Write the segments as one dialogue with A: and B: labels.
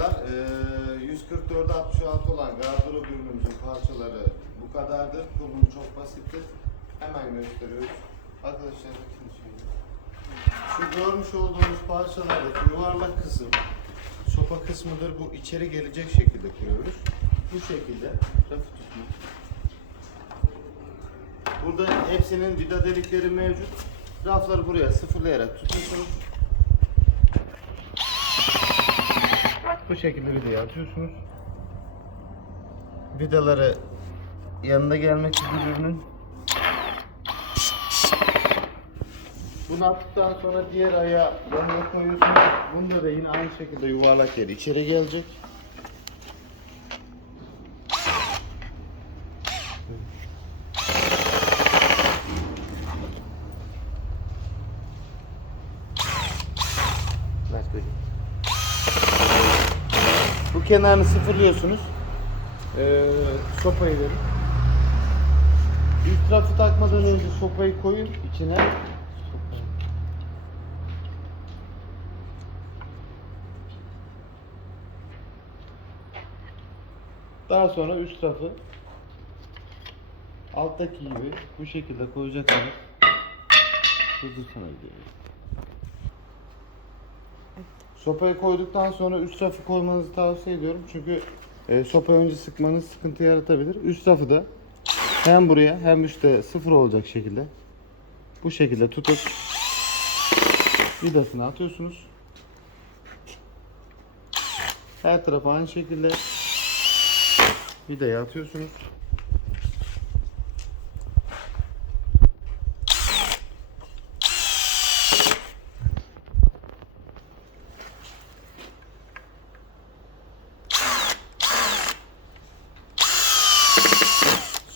A: Merhabalar. Ee, 144 66 olan gardırop ürünümüzün parçaları bu kadardır. Kurulumu çok basittir. Hemen gösteriyoruz. Arkadaşlar bakın şöyle. Şu görmüş olduğunuz parçalardaki yuvarlak kısım sopa kısmıdır. Bu içeri gelecek şekilde kuruyoruz. Bu şekilde rafı tutma. Burada hepsinin vida delikleri mevcut. Rafları buraya sıfırlayarak tutuyorsunuz. Bu şekilde vidayı atıyorsunuz. Vidaları yanında gelmek üzere ürünün. Bunu attıktan sonra diğer ayağı yanına koyuyorsunuz. Bunda da yine aynı şekilde yuvarlak yeri içeri gelecek. Ver koyayım. Kenarını sıfırlıyorsunuz. Ee, sopayı verin. Üst tarafı takmadan önce sopayı koyun içine. Daha sonra üst tarafı alttaki gibi bu şekilde koyacaksınız. Hızlı sana diye. Sopayı koyduktan sonra üst rafı koymanızı tavsiye ediyorum. Çünkü e, sopa önce sıkmanız sıkıntı yaratabilir. Üst rafı da hem buraya hem üstte sıfır olacak şekilde bu şekilde tutup vidasını atıyorsunuz. Her tarafa aynı şekilde vidayı atıyorsunuz.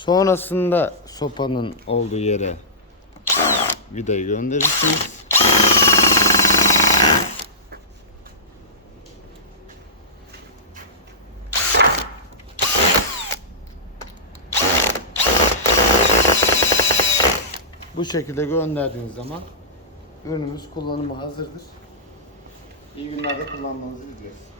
A: Sonrasında sopanın olduğu yere vidayı gönderirsiniz. Bu şekilde gönderdiğiniz zaman ürünümüz kullanıma hazırdır. İyi günlerde kullanmanızı diliyoruz.